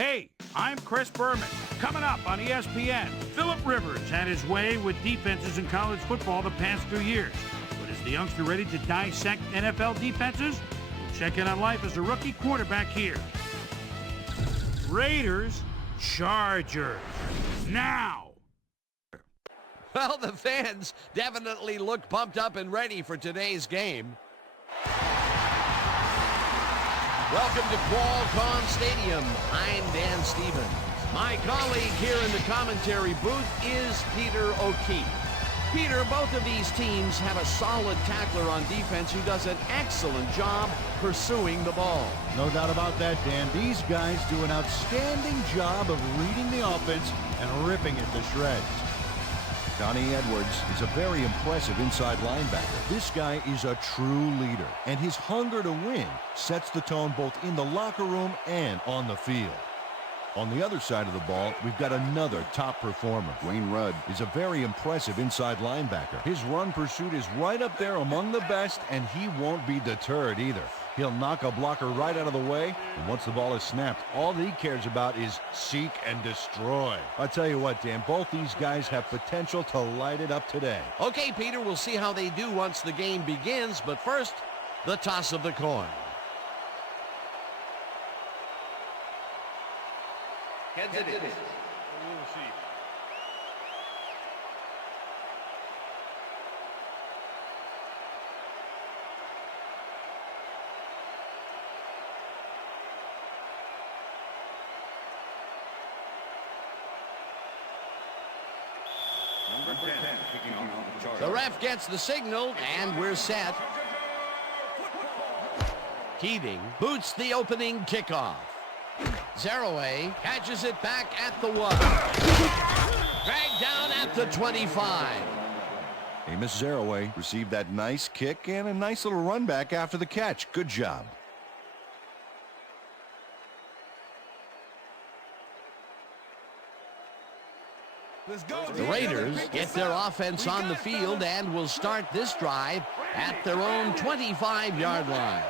Hey, I'm Chris Berman. Coming up on ESPN, Phillip Rivers had his way with defenses in college football the past few years. But is the youngster ready to dissect NFL defenses? We'll check in on life as a rookie quarterback here. Raiders, Chargers. Now. Well, the fans definitely look pumped up and ready for today's game. Welcome to Qualcomm Stadium. I'm Dan Stevens. My colleague here in the commentary booth is Peter O'Keefe. Peter, both of these teams have a solid tackler on defense who does an excellent job pursuing the ball. No doubt about that, Dan. These guys do an outstanding job of reading the offense and ripping it to shreds. Johnny Edwards is a very impressive inside linebacker. This guy is a true leader, and his hunger to win sets the tone both in the locker room and on the field. On the other side of the ball, we've got another top performer. Wayne Rudd is a very impressive inside linebacker. His run pursuit is right up there among the best, and he won't be deterred either. He'll knock a blocker right out of the way, and once the ball is snapped, all that he cares about is seek and destroy. I tell you what, Dan, both these guys have potential to light it up today. Okay, Peter, we'll see how they do once the game begins, but first, the toss of the coin. Heads it is. We'll see. The ref gets the signal, and we're set. Keating boots the opening kickoff. Zeraway catches it back at the 1. Dragged down at the 25. Amos Zeraway received that nice kick and a nice little run back after the catch. Good job. The Raiders get their offense on the field and will start this drive at their own 25-yard line.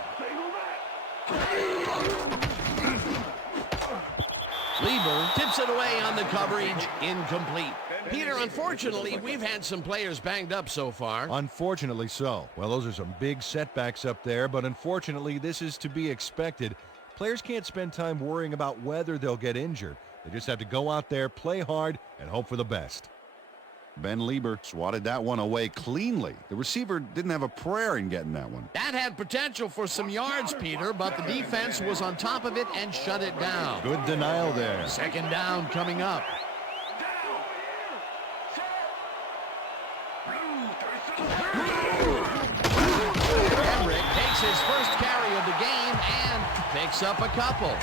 Lieber tips it away on the coverage, incomplete. Peter, unfortunately, we've had some players banged up so far. Unfortunately so. Well, those are some big setbacks up there, but unfortunately, this is to be expected. Players can't spend time worrying about whether they'll get injured. They just have to go out there, play hard, and hope for the best. Ben Lieber swatted that one away cleanly. The receiver didn't have a prayer in getting that one. That had potential for some yards, Peter, but the defense was on top of it and shut it down. Good denial there. Second down coming up. Emmerich takes his first carry of the game and picks up a couple.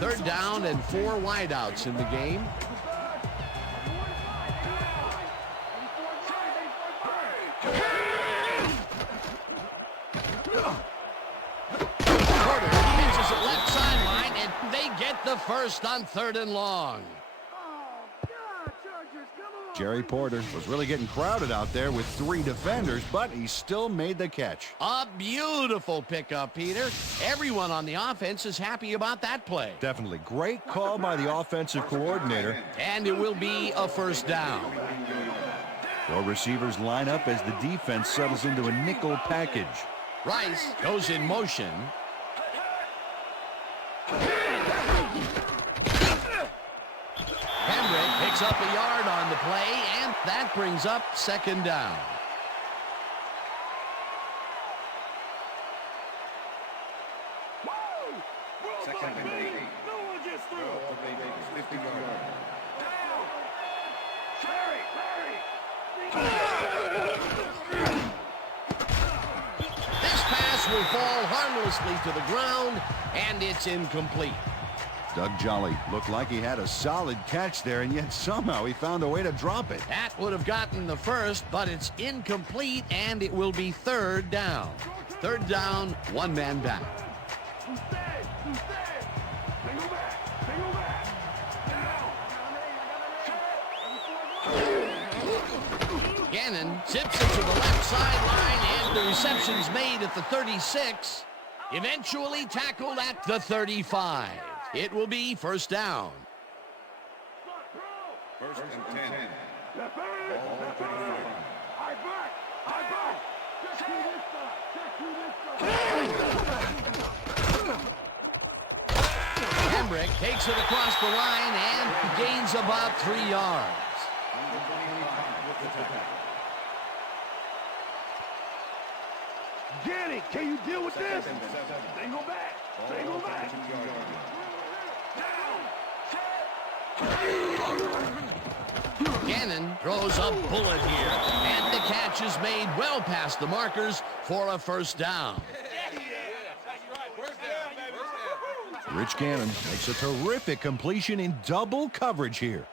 Third down and 4 wideouts in the game. Porter pitches it left sideline, and they get the first on 3rd and long. Jerry Porter was really getting crowded out there with 3 defenders, but he still made the catch. A beautiful pickup, Peter. Everyone on the offense is happy about that play. Definitely. Great call by the offensive coordinator. And it will be a first down. 4 receivers line up as the defense settles into a nickel package. Rice goes in motion. Hendrick picks up a yard on the play, and that brings up 2nd down. Second and 8. No one gets through. 50-yard. This pass will fall harmlessly to the ground, and it's incomplete. Doug Jolly looked like he had a solid catch there, and yet somehow he found a way to drop it. That would have gotten the first, but it's incomplete, and it will be 3rd down. 3rd down, 1 man back. Gannon zips it to the left sideline, and the reception's made at the 36. Eventually tackled at the 35. It will be first down. First and 10. Hambrick takes it across the line and gains about 3 yards. Gannon, can you deal with this? Single back. Single back. Gannon throws a bullet here, and the catch is made well past the markers for a first down. Rich Gannon makes a terrific completion in double coverage here.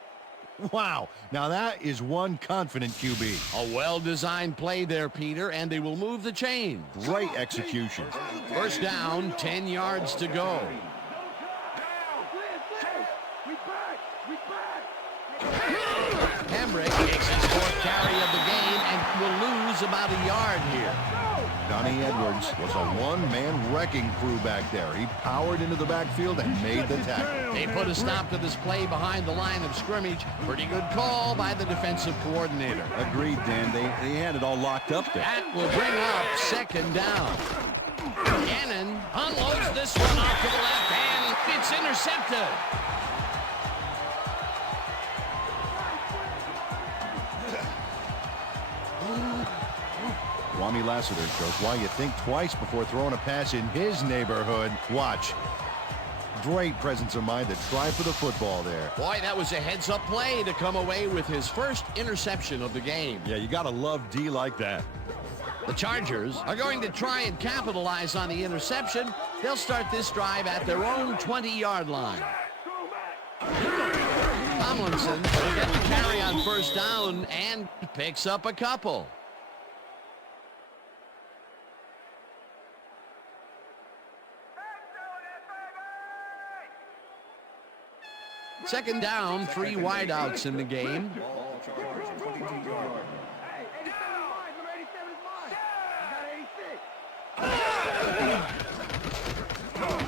Wow, now that is one confident QB. A well-designed play there, Peter, and they will move the chains. Great execution. First down, 10 yards to go. Hambrick takes his 4th carry of the game and will lose about a yard here. Donnie Edwards was a one-man wrecking crew back there. He powered into the backfield and made the tackle. They put a stop to this play behind the line of scrimmage. Pretty good call by the defensive coordinator. Agreed, Dan. They had it all locked up there. That will bring up second down. Gannon unloads this one off to the left, and it's intercepted. Kwame Lassiter shows why you think twice before throwing a pass in his neighborhood. Watch. Great presence of mind to try for the football there. Boy, that was a heads-up play to come away with his first interception of the game. Yeah, you got to love D like that. The Chargers are going to try and capitalize on the interception. They'll start this drive at their own 20-yard line. Tomlinson will get the carry on first down and picks up a couple. Second down, 3 wideouts in the game.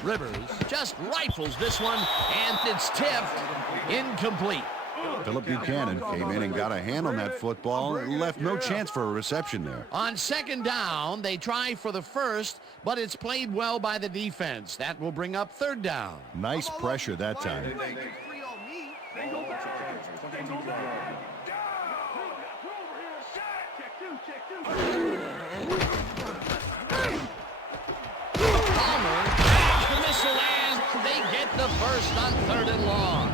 Rivers just rifles this one, and it's tipped incomplete. Philip Buchanan came in and got a hand on that football and left no chance for a reception there. On second down, they try for the first, but it's played well by the defense. That will bring up third down. Nice pressure that time. Palmer grabs the missile, and they get the first on 3rd and long.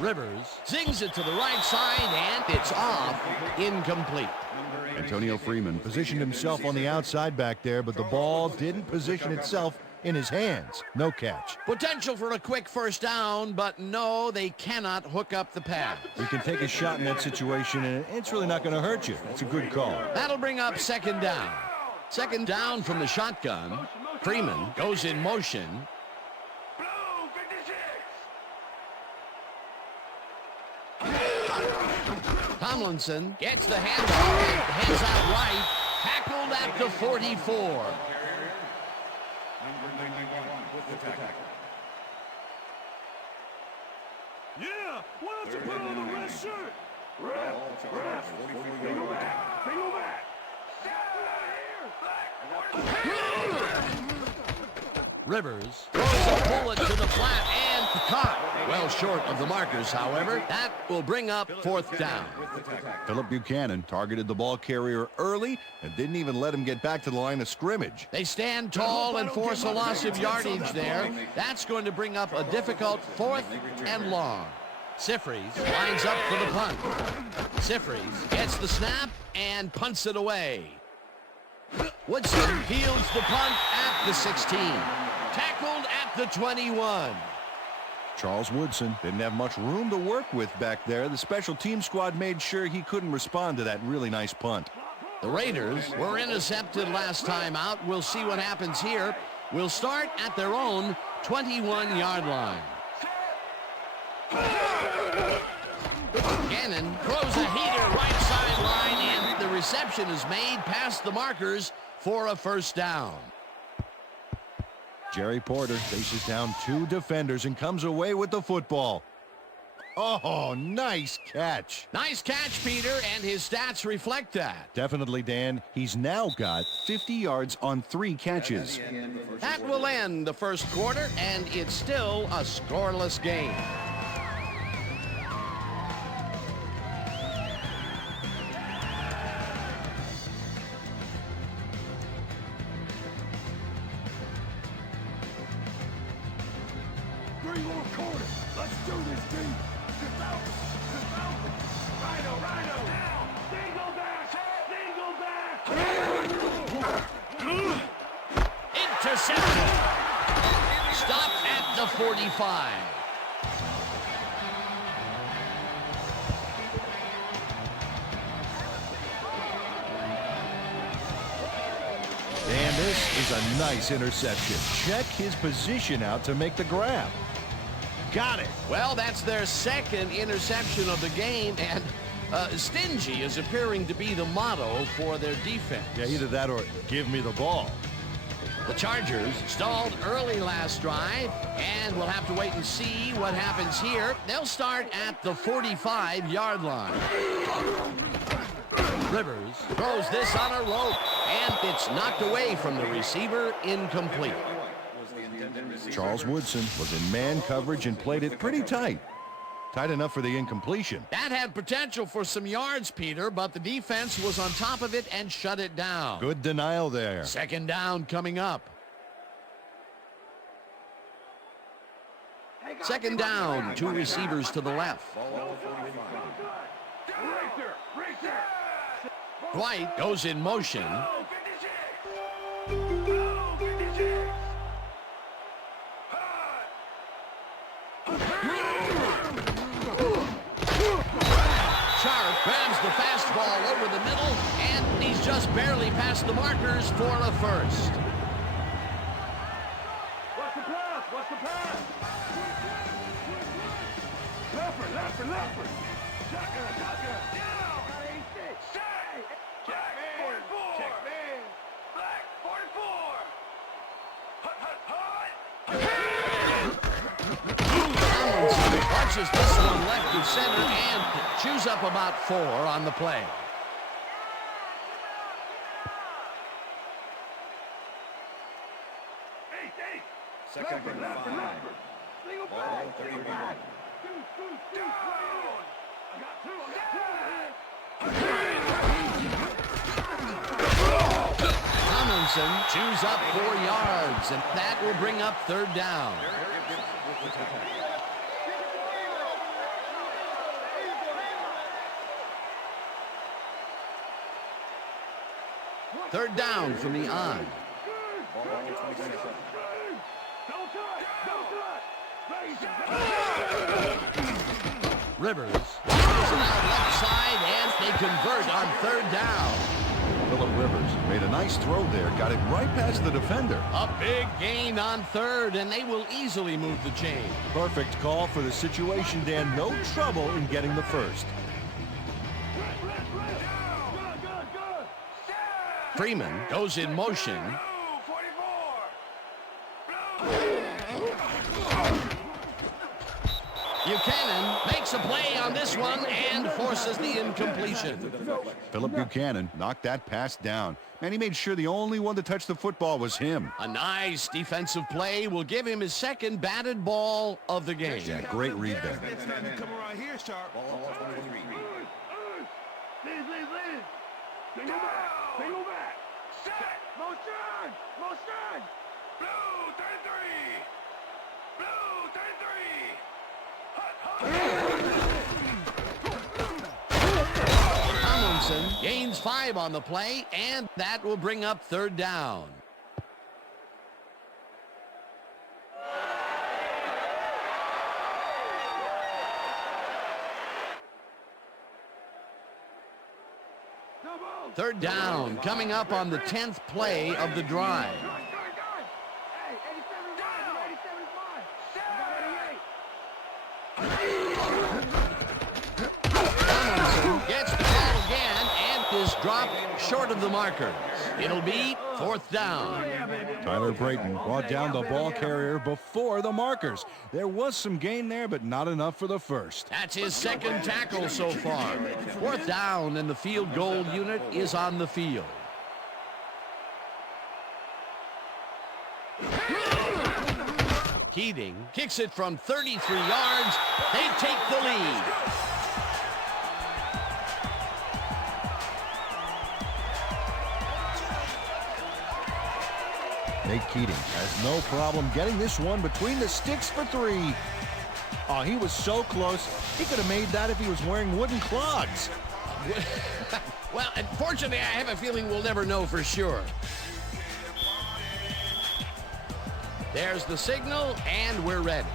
Rivers zings it to the right side, and it's off, incomplete. Antonio Freeman positioned himself on the outside back there, but the ball didn't position itself in his hands. No catch. Potential for a quick first down, but no, they cannot hook up the pass. You can take a shot in that situation, and it's really not going to hurt you. It's a good call. That'll bring up second down. Second down from the shotgun. Freeman goes in motion. Tomlinson gets the handoff and heads out right. Tackled at the 44. Yeah, why don't you put on the red shirt? Ref, single back, single back. Rivers throws a bullet to the flat and caught. Well short of the markers, however. That will bring up fourth down. Philip Buchanan targeted the ball carrier early and didn't even let him get back to the line of scrimmage. They stand tall and force a loss of yardage there. That's going to bring up a difficult 4th and long. Sifries lines up for the punt. Sifries gets the snap and punts it away. Woodson fields the punt at the 16. Tackled at the 21. Charles Woodson didn't have much room to work with back there. The special team squad made sure he couldn't respond to that really nice punt. The Raiders were intercepted last time out. We'll see what happens here. We'll start at their own 21-yard line. Gannon throws a heater right sideline, and the reception is made past the markers for a first down. Jerry Porter faces down 2 defenders and comes away with the football. Oh, nice catch. Nice catch, Peter, and his stats reflect that. Definitely, Dan. He's now got 50 yards on 3 catches. That will end the first quarter, and it's still a scoreless game. Let's do this, D. Rhino. Single back. Intercepted. Stop at the 45. And this is a nice interception. Check his position out to make the grab. Got it. Well, that's their second interception of the game, and stingy is appearing to be the motto for their defense. Yeah, either that or give me the ball. The Chargers stalled early last drive, and we'll have to wait and see what happens here. They'll start at the 45-yard line. Rivers throws this on a rope, and it's knocked away from the receiver, incomplete. Charles Woodson was in man coverage and played it pretty tight. Tight enough for the incompletion. That had potential for some yards, Peter, but the defense was on top of it and shut it down. Good denial there. Second down coming up. Second down, 2 receivers to the left. Dwight goes in motion. Grabs the fastball over the middle, and he's just barely past the markers for a first. What's the pass? Leopard. Shotgun. Down. Check man. Black 44. Launches this one left to center and chews up about 4 on the play. Second and 5. Ball 31. Tomlinson chews up 4 yards, and that will bring up third down. Third down from the on. Rivers throws it out left side, and they convert on third down. Phillip Rivers made a nice throw there. Got it right past the defender. A big gain on third, and they will easily move the chain. Perfect call for the situation, Dan. No trouble in getting the first. Freeman goes in motion. Buchanan makes a play on this one and forces the incompletion. Phillip Buchanan knocked that pass down, and he made sure the only one to touch the football was him. A nice defensive play will give him his second batted ball of the game. Yeah, great read there. Come around here, Sharp. Ball 23. Lead. Single back. Set. Motion. Blue 33. Tomlinson gains 5 on the play, and that will bring up third down. Third down, coming up on the 10th play of the drive. Tomlinson gets the ball again and is dropped short of the markers. It'll be fourth down. Tyler Brayton brought down the ball carrier before the markers. There was some gain there, but not enough for the first. That's his second tackle so far. Fourth down, and the field goal unit is on the field. Keating kicks it from 33 yards. They take the lead. Nate Keating has no problem getting this one between the sticks for 3. Oh, he was so close. He could have made that if he was wearing wooden clogs. Well, unfortunately, I have a feeling we'll never know for sure. There's the signal, and we're ready.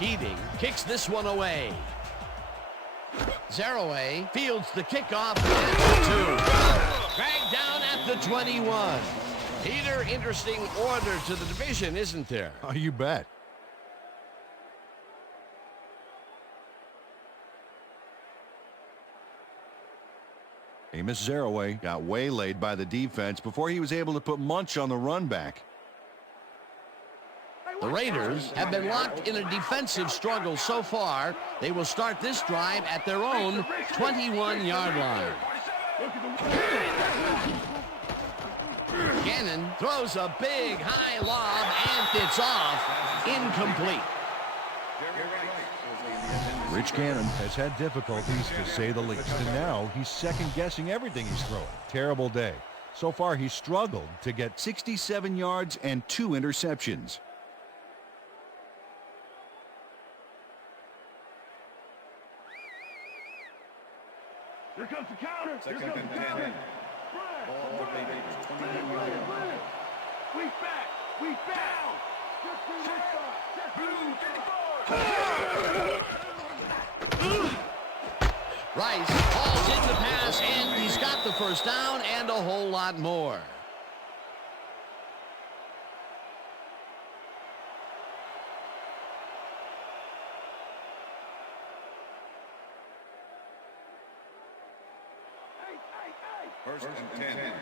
Keating kicks this one away. Zeraway fields the kickoff at the 2. Dragged down at the 21. Peter, interesting order to the division, isn't there? Oh, you bet. Amos Zeraway got waylaid by the defense before he was able to put Munch on the run back. The Raiders have been locked in a defensive struggle so far. They will start this drive at their own 21-yard line. Gannon throws a big high lob, and it's off. Incomplete. Rich Gannon has had difficulties, to say the least, and now he's second-guessing everything he's throwing. Terrible day. So far, he's struggled to get 67 yards and 2 interceptions. Here comes the counter. Here comes the counter. We back. We back. Rice hauls in the pass, and he's got the first down and a whole lot more. First and 10.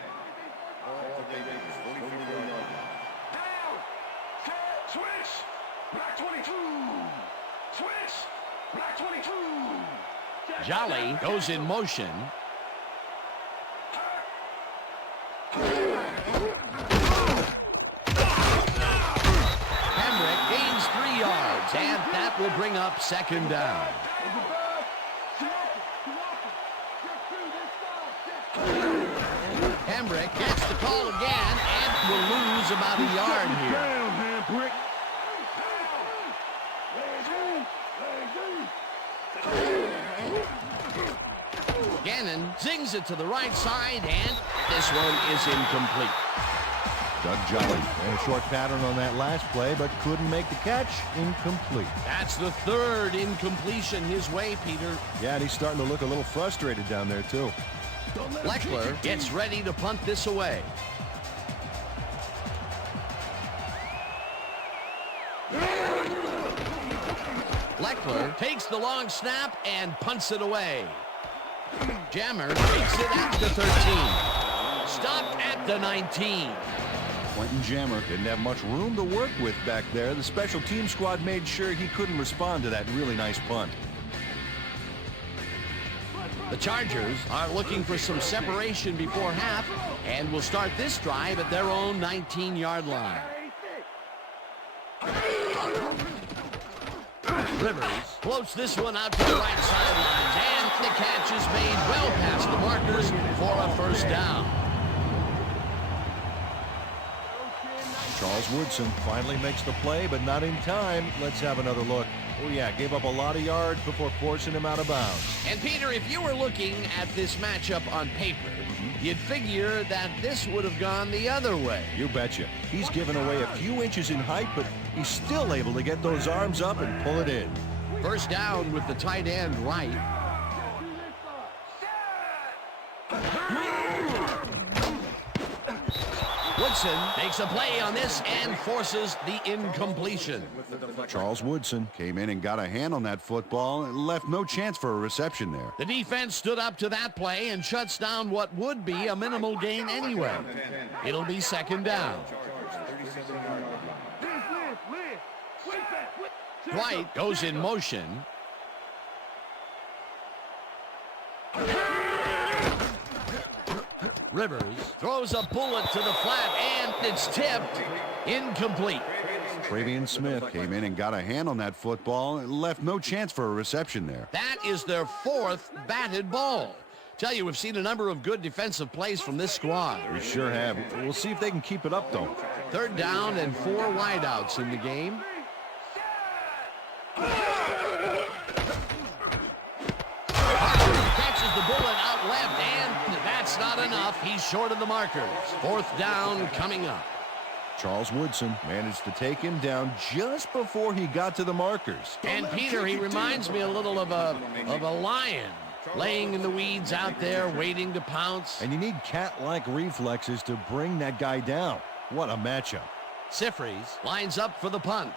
All they did was 44 yards. Down. Switch. Black 22. Switch. Black 22. Jolly goes in motion. Hemrick gains 3 yards, and that will bring up second down. Hemrick gets the call again and will lose about a yard here. Gannon zings it to the right side, and this one is incomplete. Doug Jolly ran a short pattern on that last play, but couldn't make the catch. Incomplete. That's the third incompletion his way, Peter. Yeah, and he's starting to look a little frustrated down there, too. Leckler gets ready to punt this away. Leckler takes the long snap and punts it away. Jammer takes it at the 13. Stopped at the 19. Quentin Jammer didn't have much room to work with back there. The special team squad made sure he couldn't respond to that really nice punt. The Chargers are looking for some separation before half and will start this drive at their own 19-yard line. Rivers floats this one out to the right sidelines, and the catch is made well past the markers for a first down. Charles Woodson finally makes the play, but not in time. Let's have another look. Oh, yeah, gave up a lot of yards before forcing him out of bounds. And, Peter, if you were looking at this matchup on paper, you'd figure that this would have gone the other way. You betcha. He's given away a few inches in height, but he's still able to get those arms up and pull it in. First down with the tight end right. Woodson makes a play on this and forces the incompletion. Charles Woodson came in and got a hand on that football and left no chance for a reception there. The defense stood up to that play and shuts down what would be a minimal gain anyway. It'll be second down. White goes in motion. Rivers throws a bullet to the flat, and it's tipped. Incomplete. Travian Smith came in and got a hand on that football and left no chance for a reception there. That is their fourth batted ball. Tell you, we've seen a number of good defensive plays from this squad. We sure have. We'll see if they can keep it up, though. Third down and 4 wideouts in the game. Catches the bullet out left, and that's not enough. He's short of the markers. Fourth down coming up. Charles Woodson managed to take him down just before he got to the markers. And Peter, he reminds me a little of a lion laying in the weeds out there waiting to pounce. And you need cat-like reflexes to bring that guy down. What a matchup. Sifries lines up for the punt.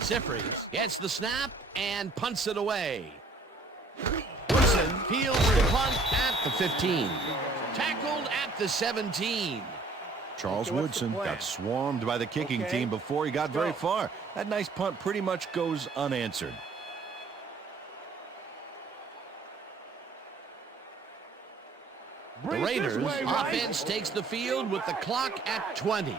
Sifries gets the snap and punts it away. Woodson fields the punt at the 15. Tackled at the 17. Charles Woodson got swarmed by the kicking team before he got very far. That nice punt pretty much goes unanswered. The Raiders offense takes the field with the clock at 20.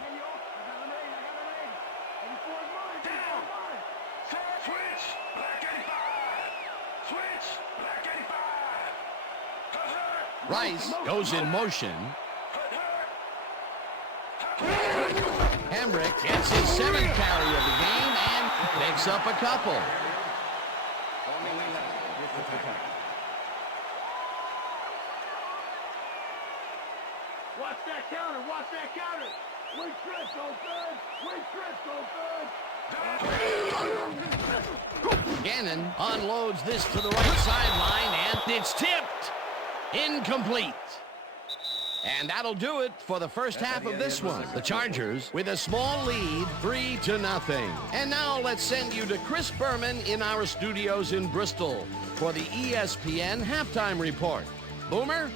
Rice goes in motion. Hamrick gets his 7th carry of the game and picks up a couple. Watch that counter, watch that counter. We trip, go good. We trip, go good. Gannon unloads this to the right sideline, and it's tipped. Incomplete. And that'll do it for the first half of this one. The Chargers with a small lead, 3-0. And now let's send you to Chris Berman in our studios in Bristol for the ESPN Halftime Report. Boomer?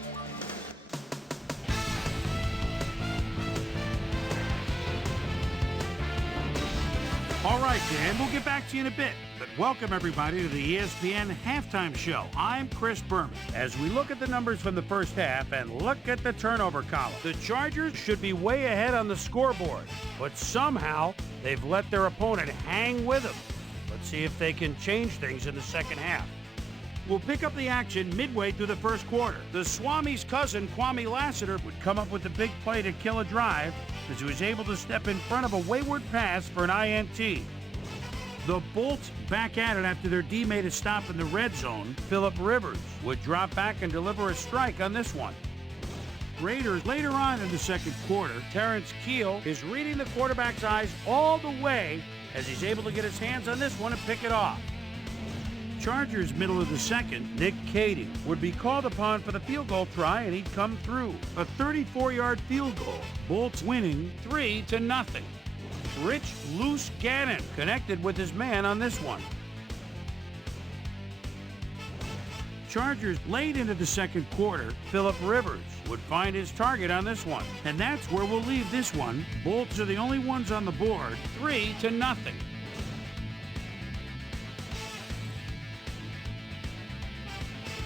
All right, Dan, we'll get back to you in a bit. But welcome, everybody, to the ESPN Halftime Show. I'm Chris Berman. As we look at the numbers from the first half and look at the turnover column, the Chargers should be way ahead on the scoreboard. But somehow, they've let their opponent hang with them. Let's see if they can change things in the second half. We'll pick up the action midway through the first quarter. The Swami's cousin, Kwame Lassiter, would come up with a big play to kill a drive as he was able to step in front of a wayward pass for an INT. The Bolts back at it after their D made a stop in the red zone. Phillip Rivers would drop back and deliver a strike on this one. Raiders later on in the second quarter, Terrence Keel is reading the quarterback's eyes all the way as he's able to get his hands on this one and pick it off. Chargers middle of the second, Nick Cady would be called upon for the field goal try and he'd come through. A 34-yard field goal. Bolts winning 3-0. Rich Loose Gannon connected with his man on this one. Chargers late into the second quarter, Phillip Rivers would find his target on this one. And that's where we'll leave this one. Bolts are the only ones on the board, 3-0.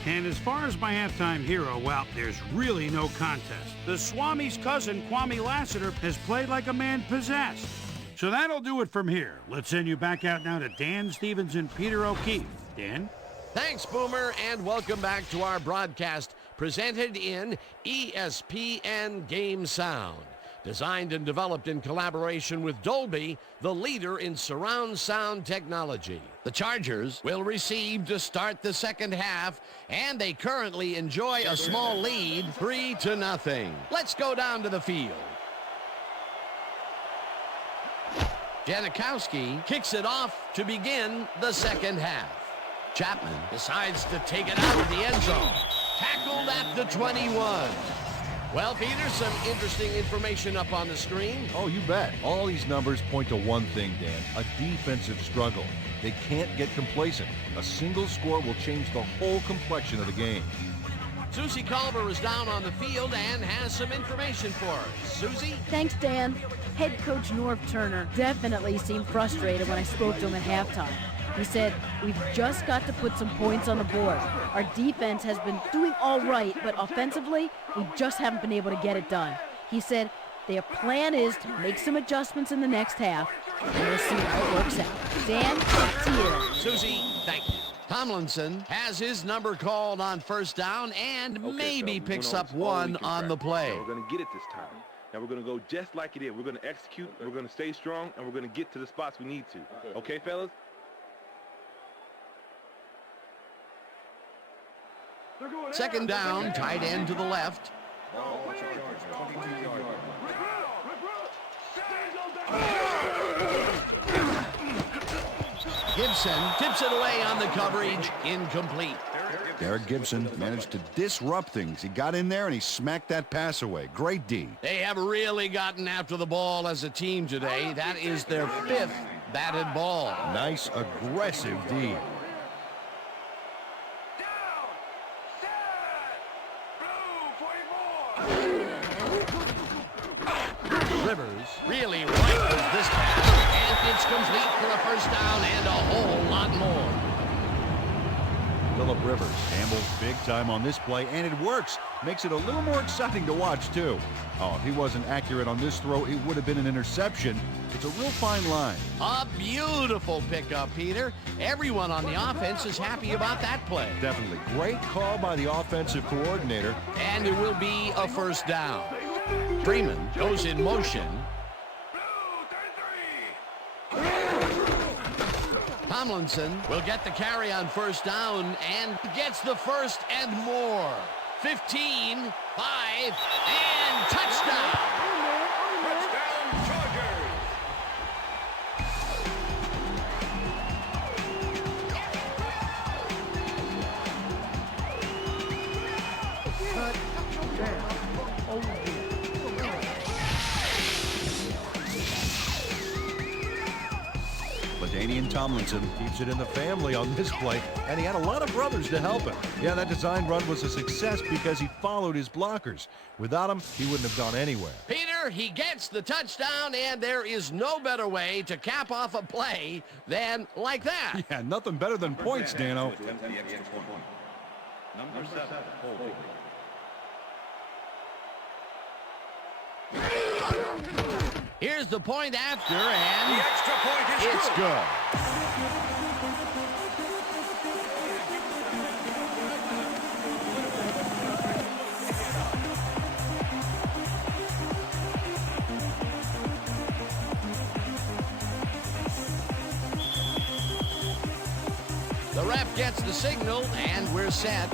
And as far as my halftime hero, well, there's really no contest. The Swami's cousin, Kwame Lassiter, has played like a man possessed. So that'll do it from here. Let's send you back out now to Dan Stevens and Peter O'Keefe. Dan? Thanks, Boomer, and welcome back to our broadcast presented in ESPN Game Sound. Designed and developed in collaboration with Dolby, the leader in surround sound technology. The Chargers will receive to start the second half, and they currently enjoy a small lead, 3-0. Let's go down to the field. Janikowski kicks it off to begin the second half. Chapman decides to take it out of the end zone. Tackled at the 21. Well, Peter, some interesting information up on the screen. Oh, you bet. All these numbers point to one thing, Dan, a defensive struggle. They can't get complacent. A single score will change the whole complexion of the game. Susie Culver is down on the field and has some information for us. Susie? Thanks, Dan. Head coach Norv Turner definitely seemed frustrated when I spoke to him at halftime. He said, "We've just got to put some points on the board. Our defense has been doing all right, but offensively, we just haven't been able to get it done." He said, "Their plan is to make some adjustments in the next half, and we'll see how it works out." Dan, back to you. Susie, thank you. Tomlinson has his number called on first down and maybe picks up one on the play. We're going to get it this time. Now we're going to go just like it is. We're going to execute, we're going to stay strong, and we're going to get to the spots we need to. Okay, fellas? Second down, tight end to the left. Gibson tips it away on the coverage, incomplete. Derek Gibson managed to disrupt things. He got in there and he smacked that pass away. Great D. They have really gotten after the ball as a team today. That is their 5th batted ball. Nice, aggressive D. Rivers really rifles this pass, and it's complete for a first down and a whole lot more. Phillip Rivers gambles big time on this play, and it works. Makes it a little more exciting to watch, too. Oh, if he wasn't accurate on this throw, it would have been an interception. It's a real fine line. A beautiful pickup, Peter. Everyone on the offense is happy about that play. Definitely. Great call by the offensive coordinator. And it will be a first down. Freeman goes in motion. Tomlinson will get the carry on first down and gets the first and more. 15, 5, and touchdown. Touchdown, Chargers. LaDainian Tomlinson keeps it in the family on this play, and he had a lot of brothers to help him. Yeah, that design run was a success because he followed his blockers. Without him, he wouldn't have gone anywhere. Peter, he gets the touchdown, and there is no better way to cap off a play than like that. Yeah, nothing better than points, Dano. Number 7, holding. Here's the point after, and The extra point is it's good. The ref gets the signal, and we're set.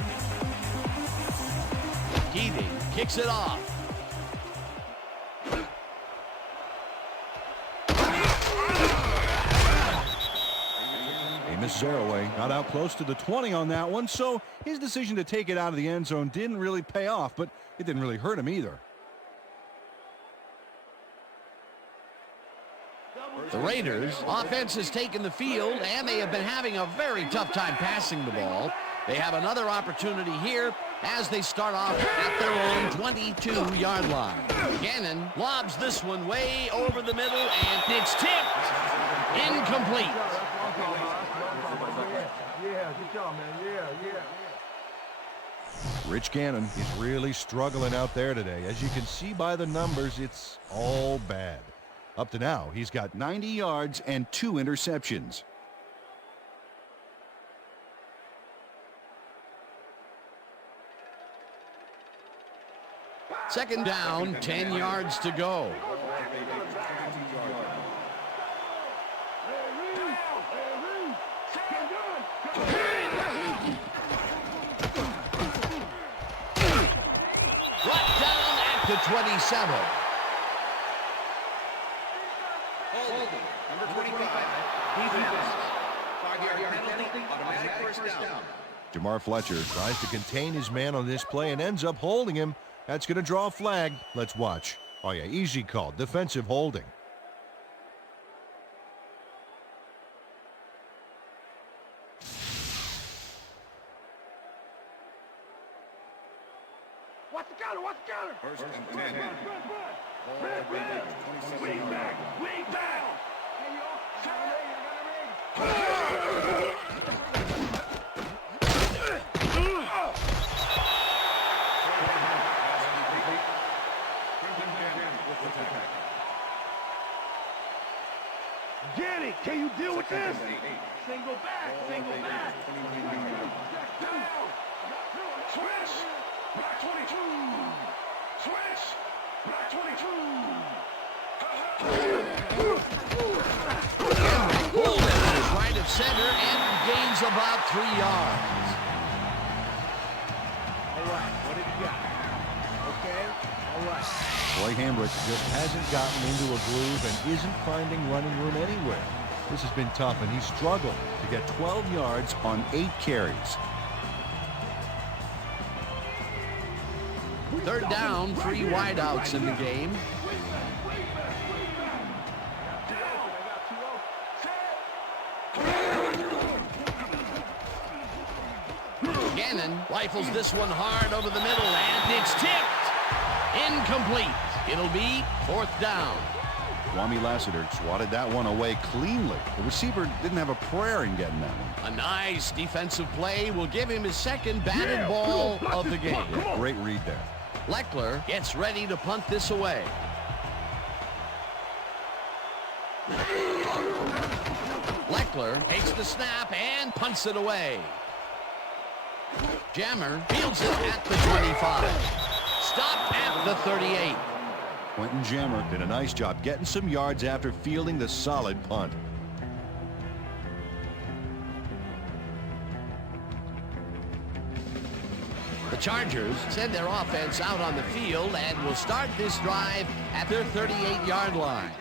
Keating kicks it off. Zeroaway got out close to the 20 on that one, so his decision to take it out of the end zone didn't really pay off, but it didn't really hurt him either. The Raiders' offense has taken the field, and they have been having a very tough time passing the ball. They have another opportunity here as they start off at their own 22-yard line. Gannon lobs this one way over the middle, and it's tipped. Incomplete. Yeah, good job, man. Yeah. Rich Gannon is really struggling out there today. As you can see by the numbers, it's all bad. Up to now, he's got 90 yards and 2 interceptions. Second down, 10 yards to go. Brought down at the 27. Holding. Number Jamar Fletcher tries to contain his man on this play and ends up holding him. That's going to draw a flag. Let's watch. Oh, yeah, easy call. Defensive holding. Watch the counter, watch the counter. First and 10. Wing back, wing back. Danny, can you deal with this? Single back, single back. Switch, black 22. Switch, black 22. Pulled it to his right of center and gains about 3 yards. All right, what have you got? Okay, all right. Roy Hambrick just hasn't gotten into a groove and isn't finding running room anywhere. This has been tough, and he struggled to get 12 yards on 8 carries. Third down, 3 wideouts in the game. Gannon rifles this one hard over the middle, and it's tipped. Incomplete. It'll be 4th down. Kwame Lassiter swatted that one away cleanly. The receiver didn't have a prayer in getting that one. A nice defensive play will give him his second batted ball of the game. Great read there. Leckler gets ready to punt this away. Leckler takes the snap and punts it away. Jammer fields it at the 25. Stopped at the 38. Quentin Jammer did a nice job getting some yards after fielding the solid punt. The Chargers send their offense out on the field and will start this drive at their 38-yard line.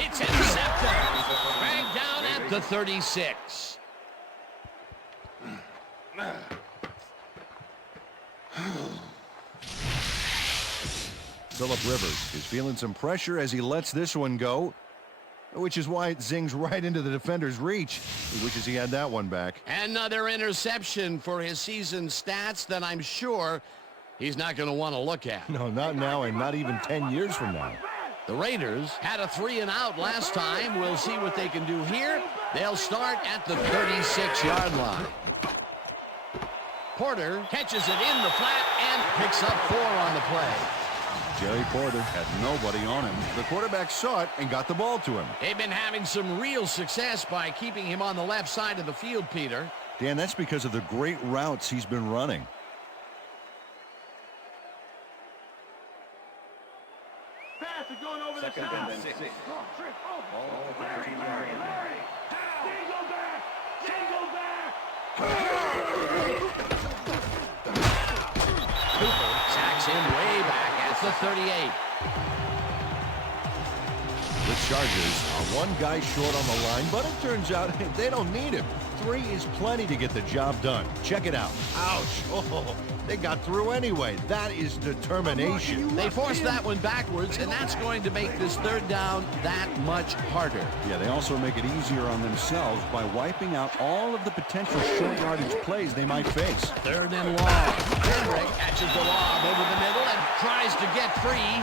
It's intercepted. Dragged down at the 36. Phillip Rivers is feeling some pressure as he lets this one go, which is why it zings right into the defender's reach. He wishes he had that one back. Another interception for his season stats that I'm sure he's not going to want to look at. No, not now, and not even 10 years from now. The Raiders had a 3-and-out last time. We'll see what they can do here. They'll start at the 36-yard line. Porter catches it in the flat and picks up 4 on the play. Jerry Porter had nobody on him. The quarterback saw it and got the ball to him. They've been having some real success by keeping him on the left side of the field, Peter. Dan, that's because of the great routes he's been running. Pass is going over the top. Second and 6. Ball at the 13-yard line. Single back. Cooper sacks him way back at the 38. The Chargers are one guy short on the line, but it turns out they don't need him. 3 is plenty to get the job done. Check it out. Ouch. Oh, they got through anyway. That is determination. They forced that one backwards, and that's going to make this 3rd down that much harder. Yeah, they also make it easier on themselves by wiping out all of the potential short yardage plays they might face. 3rd and long. Hambrick catches the lob over the middle and tries to get free.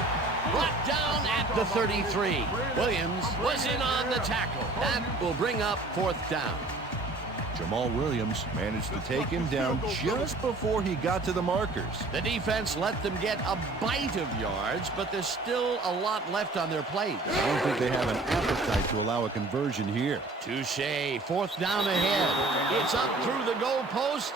Brought down at the 33. Williams was in on the tackle. That will bring up 4th down. Jamal Williams managed to take him down just before he got to the markers. The defense let them get a bite of yards, but there's still a lot left on their plate. I don't think they have an appetite to allow a conversion here. Touche. 4th down ahead. It's up through the goal post.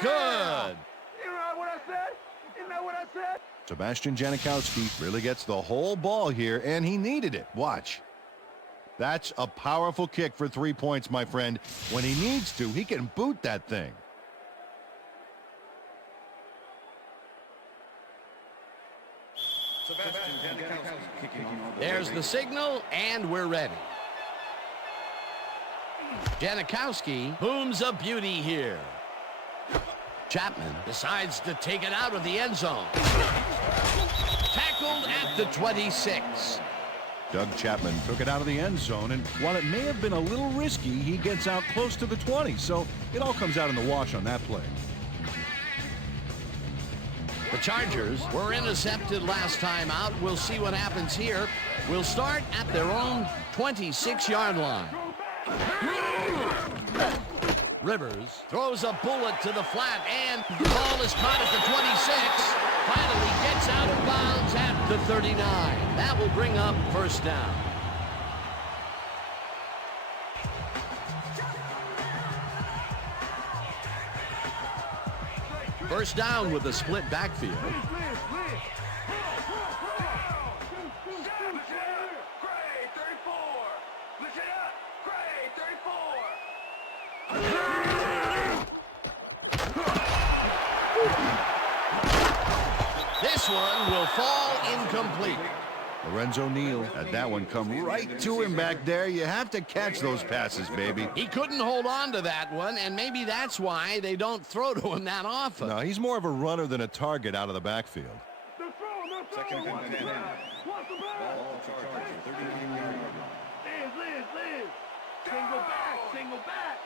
Good. You know what I said? You know what I said? Sebastian Janikowski really gets the whole ball here, and he needed it. Watch. That's a powerful kick for 3 points, my friend. When he needs to, he can boot that thing. There's the signal, and we're ready. Janikowski booms a beauty here. Chapman decides to take it out of the end zone. Tackled at the 26. Doug Chapman took it out of the end zone, and while it may have been a little risky, he gets out close to the 20, so it all comes out in the wash on that play. The Chargers were intercepted last time out. We'll see what happens here. We'll start at their own 26-yard line. Rivers throws a bullet to the flat, and the ball is caught at the 26. Finally gets out of bounds at the 39. That will bring up first down. First down with a split backfield. This one will fall incomplete. Lorenzo Neal had that one come right to him back there. You have to catch those passes, baby. He couldn't hold on to that one, and maybe that's why they don't throw to him that often. No, he's more of a runner than a target out of the backfield. Second and 10. Ball Chargers, 39-yard line. Liz. Single back.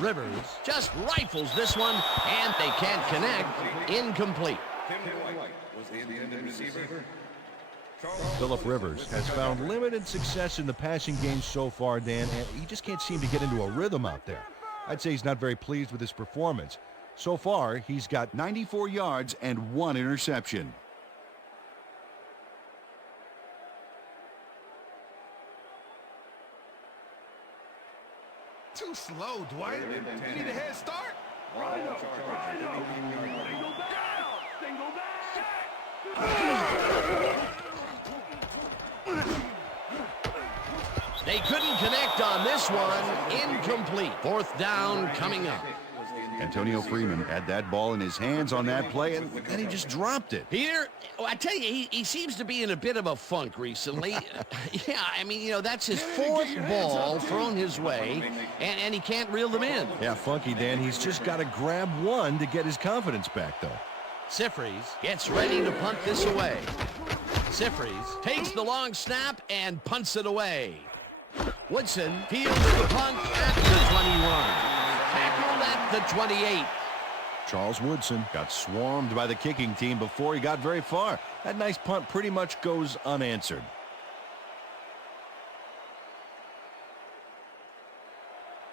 Rivers just rifles this one, and they can't connect. Incomplete. Tim White was the intended receiver. Phillip Rivers has found limited success in the passing game so far, Dan, and he just can't seem to get into a rhythm out there. I'd say he's not very pleased with his performance. So far, he's got 94 yards and 1 interception. Too slow, Dwight. You need a head start. They couldn't connect on this one. Incomplete. Fourth down coming up. Antonio Freeman had that ball in his hands on that play, and then he just dropped it. Peter, I tell you, he seems to be in a bit of a funk recently. Yeah, I mean, that's his fourth ball thrown his way, and he can't reel them in. Yeah, funky, Dan. He's just got to grab one to get his confidence back, though. Sifries gets ready to punt this away. Sifries takes the long snap and punts it away. Woodson fields the punt at the 21. Tackled at the 28. Charles Woodson got swarmed by the kicking team before he got very far. That nice punt pretty much goes unanswered.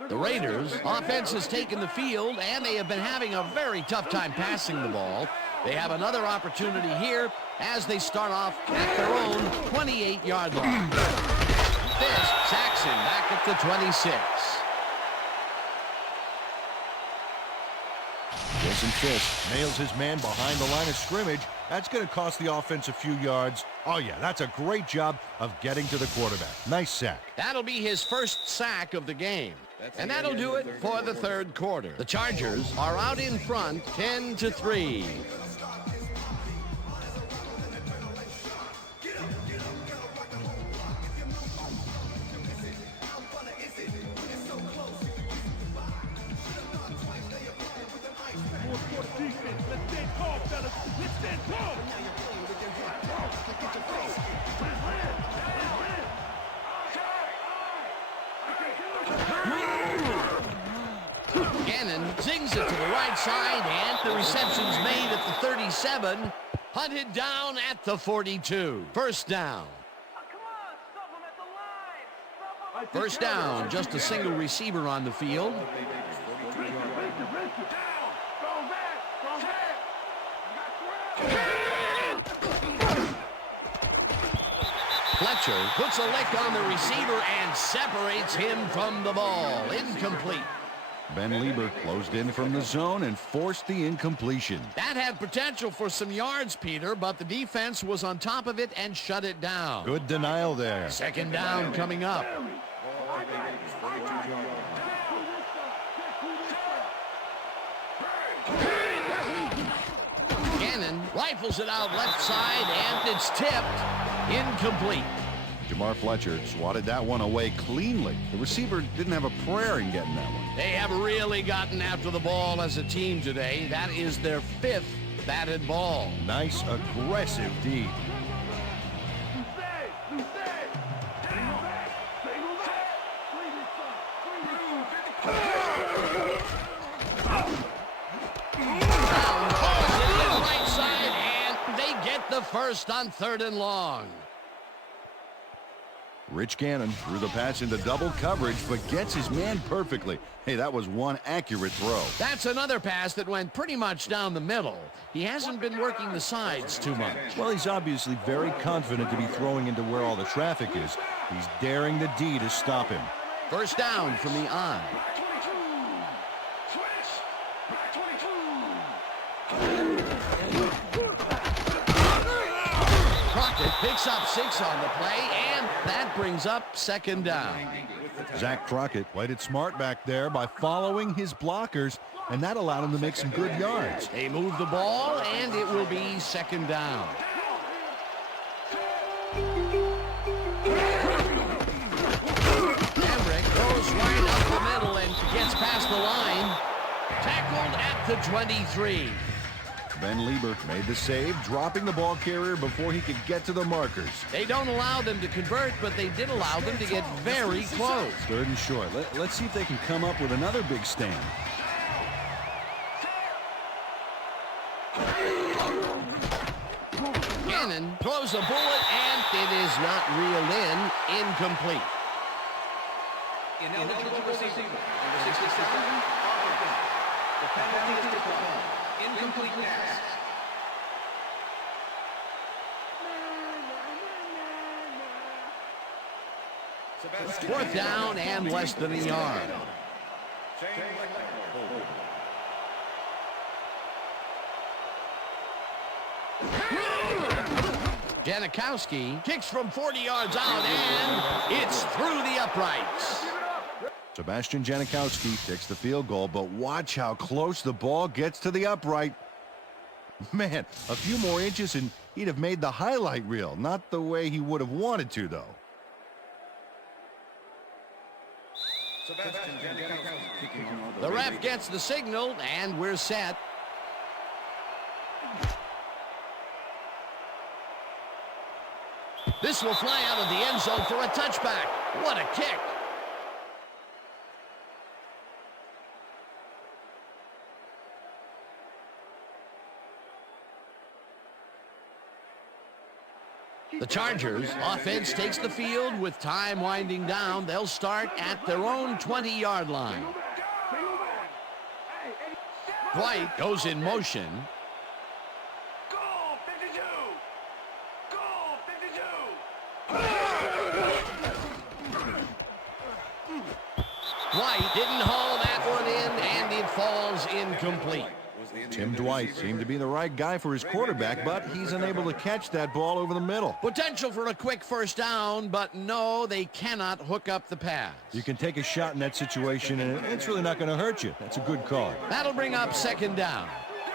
The Raiders' offense has taken the field, and they have been having a very tough time passing the ball. They have another opportunity here as they start off at their own 28-yard line. Fisk sacks him back at the 26. Wilson Fisk nails his man behind the line of scrimmage. That's going to cost the offense a few yards. Oh, yeah, that's a great job of getting to the quarterback. Nice sack. That'll be his first sack of the game. And that'll do it for the third quarter. The Chargers are out in front 10-3. Gannon zings it to the right side, and the reception's made at the 37. Hunted down at the 42. First down. First down, just a single receiver on the field. Fletcher puts a lick on the receiver and separates him from the ball. Incomplete. Ben Lieber closed in from the zone and forced the incompletion. That had potential for some yards, Peter, but the defense was on top of it and shut it down. Good denial there. Second down coming up. Gannon rifles it out left side, and it's tipped. Incomplete. Jamar Fletcher swatted that one away cleanly. The receiver didn't have a prayer in getting that one. They have really gotten after the ball as a team today. That is their 5th batted ball. Nice, aggressive D. Right side, and they get the first on 3rd and long. Rich Gannon threw the pass into double coverage, but gets his man perfectly. Hey, that was one accurate throw. That's another pass that went pretty much down the middle. He hasn't been working the sides too much. Well, he's obviously very confident to be throwing into where all the traffic is. He's daring the D to stop him. First down from the I. Crockett picks up 6 on the play, and that brings up 2nd down. Zach Crockett played it smart back there by following his blockers, and that allowed him to make some good yards. They move the ball, and it will be 2nd down. Emmerich goes right up the middle and gets past the line. Tackled at the 23. Ben Lieber made the save, dropping the ball carrier before he could get to the markers. They don't allow them to convert, but they did allow them to get very close. 3rd and short. Let's see if they can come up with another big stand. Gannon throws a bullet, and it is not reeled in. Incomplete. Ineligible receiver, number 67, Oakland. The penalty is declined. Incomplete pass. Fourth down and less than a yard. Janikowski kicks from 40 yards out, and it's through the uprights. Sebastian Janikowski takes the field goal, but watch how close the ball gets to the upright. Man, a few more inches and he'd have made the highlight reel. Not the way he would have wanted to, though. The ref gets the signal, and we're set. This will fly out of the end zone for a touchback. What a kick. The Chargers offense takes the field with time winding down. They'll start at their own 20-yard line. Dwight goes in motion. Goal 52! Goal 52! Dwight didn't haul that one in, and it falls incomplete. Tim Dwight seemed to be the right guy for his quarterback, but he's unable to catch that ball over the middle. Potential for a quick first down, but no, they cannot hook up the pass. You can take a shot in that situation, and it's really not going to hurt you. That's a good call. That'll bring up 2nd down.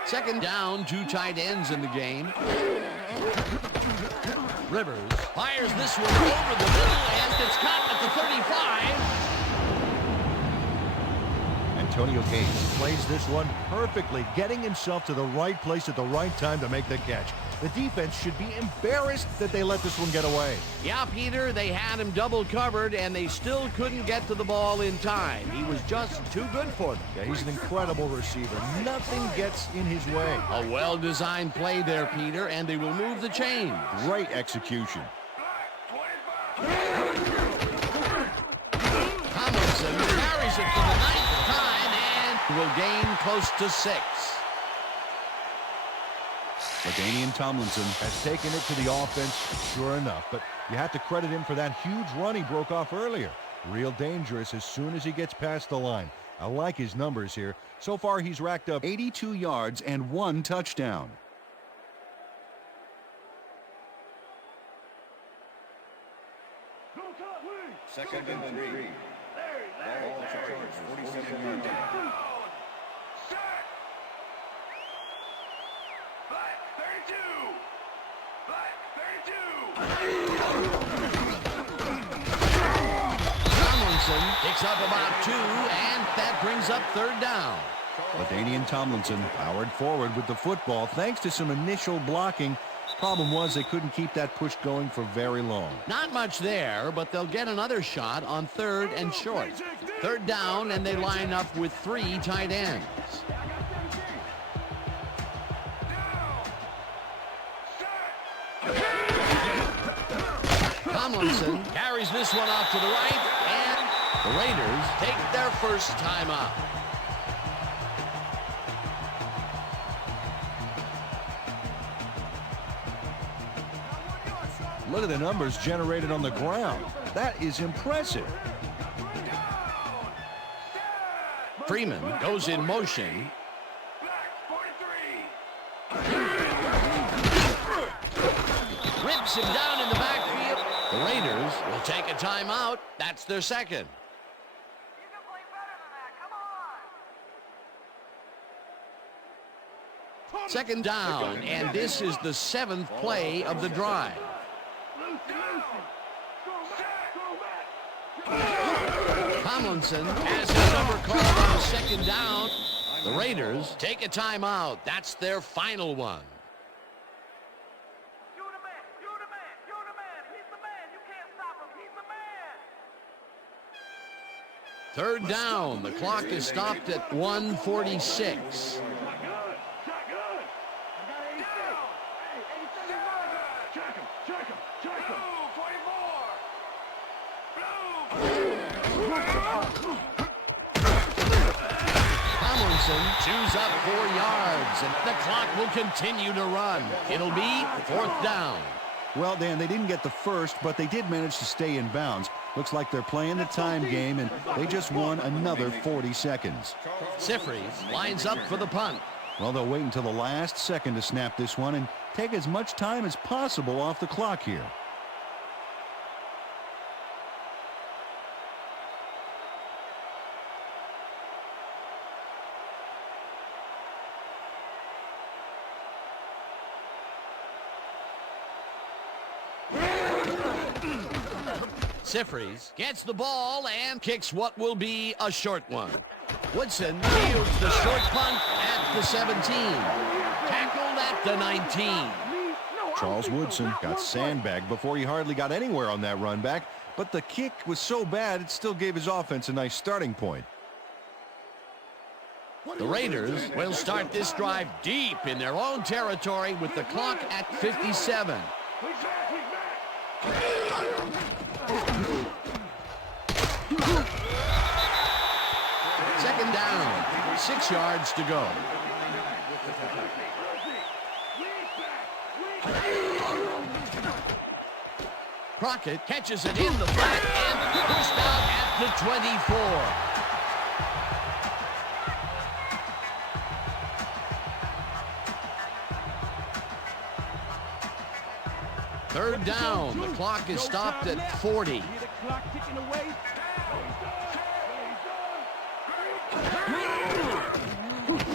2nd down, 2 tight ends in the game. Rivers fires this one over the middle, and it's caught at the 35. Antonio Gates plays this one perfectly, getting himself to the right place at the right time to make the catch. The defense should be embarrassed that they let this one get away. Yeah, Peter, they had him double covered, and they still couldn't get to the ball in time. He was just too good for them. Yeah, he's an incredible receiver. Nothing gets in his way. A well-designed play there, Peter, and they will move the chain. Great execution. Tomlinson carries it for the 9th time and will gain close to 6. LaDainian Tomlinson has taken it to the offense, sure enough, but you have to credit him for that huge run he broke off earlier. Real dangerous as soon as he gets past the line. I like his numbers here. So far, he's racked up 82 yards and 1 touchdown. Second and 3. Ball Chargers, 47-yard line. Tomlinson picks up about 2, and that brings up third down. LaDainian Tomlinson powered forward with the football thanks to some initial blocking. Problem was they couldn't keep that push going for very long. Not much there, but they'll get another shot on 3rd and short. 3rd down, and they line up with 3 tight ends. Tomlinson carries this one off to the right, and the Raiders take their first timeout. Look at the numbers generated on the ground. That is impressive. Freeman goes in motion. Rips him down in the backfield. The Raiders will take a timeout. That's their second. Second down, and this is the 7th play of the drive. Tomlinson has his number called on a 2nd down. The Raiders take a timeout. That's their final one. Third down. The clock is stopped at 1:46. Tomlinson chews up 4 yards, and the clock will continue to run. It'll be 4th down. Well, Dan, they didn't get the first, but they did manage to stay in bounds. Looks like they're playing the time game, and they just won another 40 seconds. Sifries lines up for the punt. Well, they'll wait until the last second to snap this one and take as much time as possible off the clock here. Sifries gets the ball and kicks what will be a short one. Woodson fields the short punt at the 17. Tackled at the 19. Charles Woodson got sandbagged before he hardly got anywhere on that run back, but the kick was so bad it still gave his offense a nice starting point. The Raiders will start this drive deep in their own territory with the clock at 57. Second down, 6 yards to go. Crockett catches it in the flat and pushed out at the 24. Third down. The clock is stopped at 40.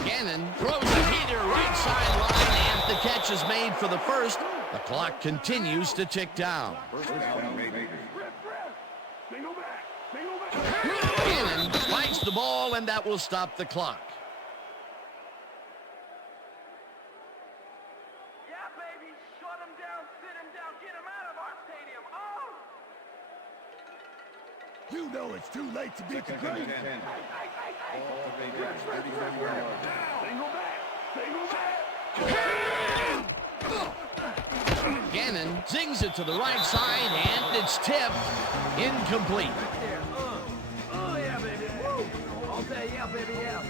Gannon throws a heater right sideline, and the catch is made for the first. The clock continues to tick down. Gannon spikes the ball, and that will stop the clock. You know it's too late to beat the great. Gannon zings it to the right side, and it's tipped. Incomplete. Oh, yeah, baby. Woo. All day, yeah, baby, yeah.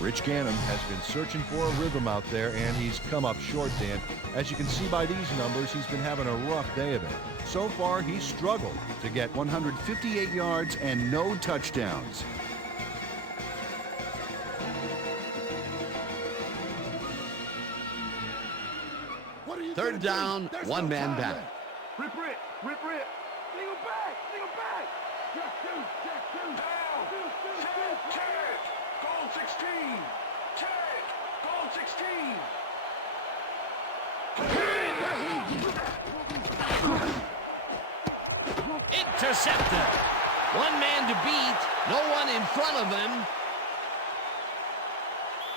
Rich Gannon has been searching for a rhythm out there, and he's come up short, Dan. As you can see by these numbers, he's been having a rough day of it. So far, he's struggled to get 158 yards and no touchdowns. Third down, one man back. Rip. Single back. Check two. Down. Check. Goal 16. Check. Goal 16. Intercepted. One man to beat, no one in front of him.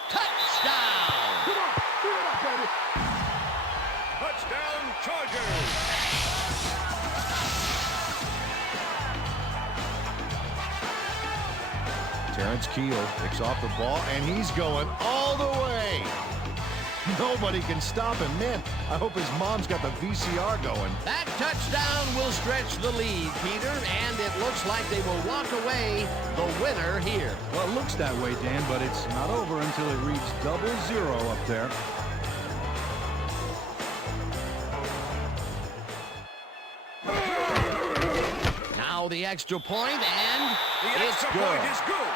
Touchdown! Come on, get it up, baby. Touchdown, Chargers! Terrence Keel picks off the ball, and he's going all the way. Nobody can stop him. Man, I hope his mom's got the VCR going. That touchdown will stretch the lead, Peter, and it looks like they will walk away the winner here. Well, it looks that way, Dan, but it's not over until it reads 0-0 up there. Now the extra point, and The it's extra good. point is good.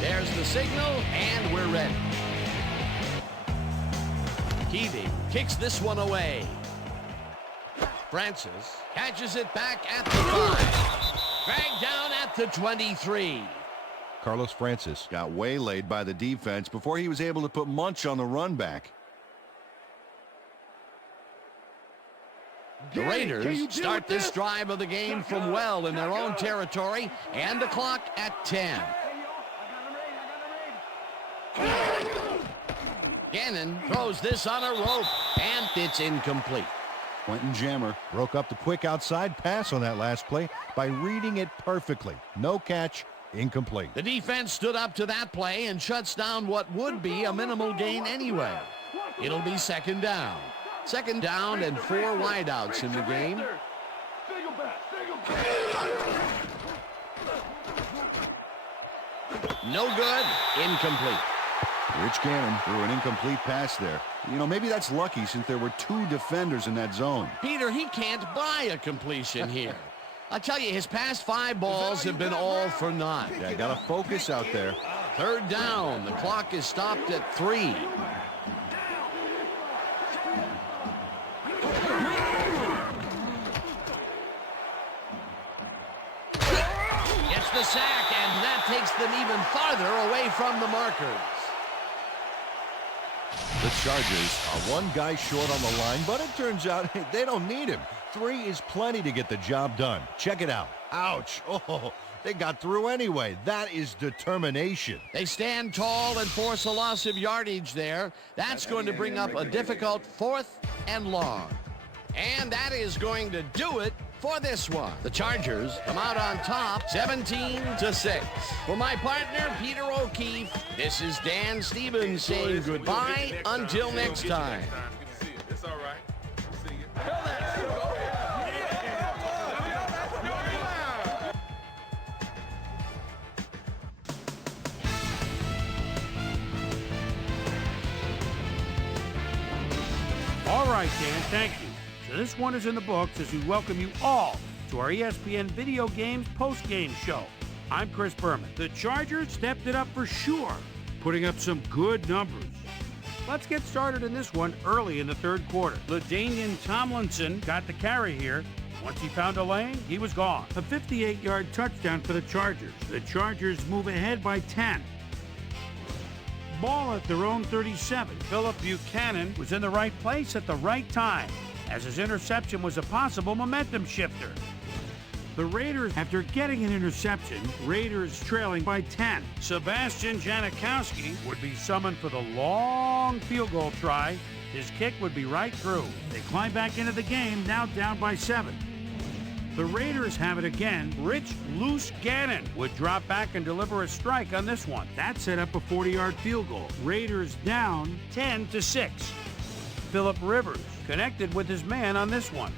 There's the signal, and we're ready. Keating kicks this one away. Francis catches it back at the 5. Dragged down at the 23. Carlos Francis got waylaid by the defense before he was able to put Munch on the run back. The Raiders start this drive of the game from well in their own territory, and the clock at 10. Gannon throws this on a rope, and it's incomplete. Quentin Jammer broke up the quick outside pass on that last play by reading it perfectly. No catch, incomplete. The defense stood up to that play and shuts down what would be a minimal gain anyway. It'll be second down. Second down and 4 wideouts in the game. No good, incomplete. Rich Gannon threw an incomplete pass there. You know, maybe that's lucky since there were 2 defenders in that zone. Peter, he can't buy a completion here. I tell you, his past 5 balls have been all for naught. Yeah, got to focus out there. Third down. The clock is stopped at 3. Gets the sack, and that takes them even farther away from the markers. The Chargers are 1 guy short on the line, but it turns out they don't need him. 3 is plenty to get the job done. Check it out. Ouch. Oh, they got through anyway. That is determination. They stand tall and force a loss of yardage there. That's going to bring up a difficult 4th and long. And that is going to do it for this one. The Chargers come out on top, 17-6. For my partner, Peter O'Keefe, this is Dan Stevens saying goodbye until next time. Good to see you. It's all right. Good to see you. All right, Dan, thank you. So this one is in the books as we welcome you all to our ESPN Video Games post-game show. I'm Chris Berman. The Chargers stepped it up for sure, putting up some good numbers. Let's get started in this one early in the third quarter. LaDainian Tomlinson got the carry here. Once he found a lane, he was gone. A 58-yard touchdown for the Chargers. The Chargers move ahead by 10. Ball at their own 37. Philip Buchanan was in the right place at the right time, as his interception was a possible momentum shifter. The Raiders, after getting an interception, Raiders trailing by 10. Sebastian Janikowski would be summoned for the long field goal try. His kick would be right through. They climb back into the game, now down by 7. The Raiders have it again. Rich Loose Gannon would drop back and deliver a strike on this one. That set up a 40-yard field goal. Raiders down 10-6. Philip Rivers connected with his man on this one.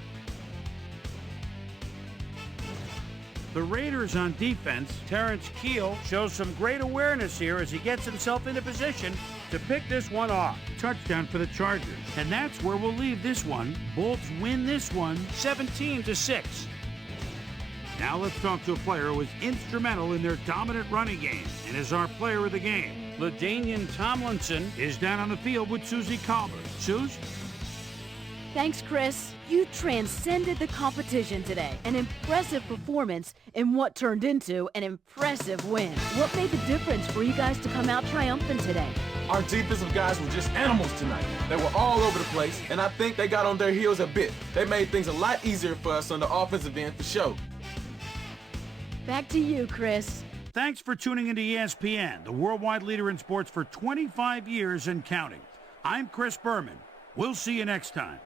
The Raiders on defense, Terrence Keel shows some great awareness here as he gets himself into position to pick this one off. Touchdown for the Chargers. And that's where we'll leave this one. Bolts win this one 17-6. Now let's talk to a player who was instrumental in their dominant running game and is our player of the game. LaDainian Tomlinson is down on the field with Susie Colbert. Suze? Thanks, Chris. You transcended the competition today. An impressive performance in what turned into an impressive win. What made the difference for you guys to come out triumphant today? Our defensive guys were just animals tonight. They were all over the place, and I think they got on their heels a bit. They made things a lot easier for us on the offensive end for sure. Back to you, Chris. Thanks for tuning into ESPN, the worldwide leader in sports for 25 years and counting. I'm Chris Berman. We'll see you next time.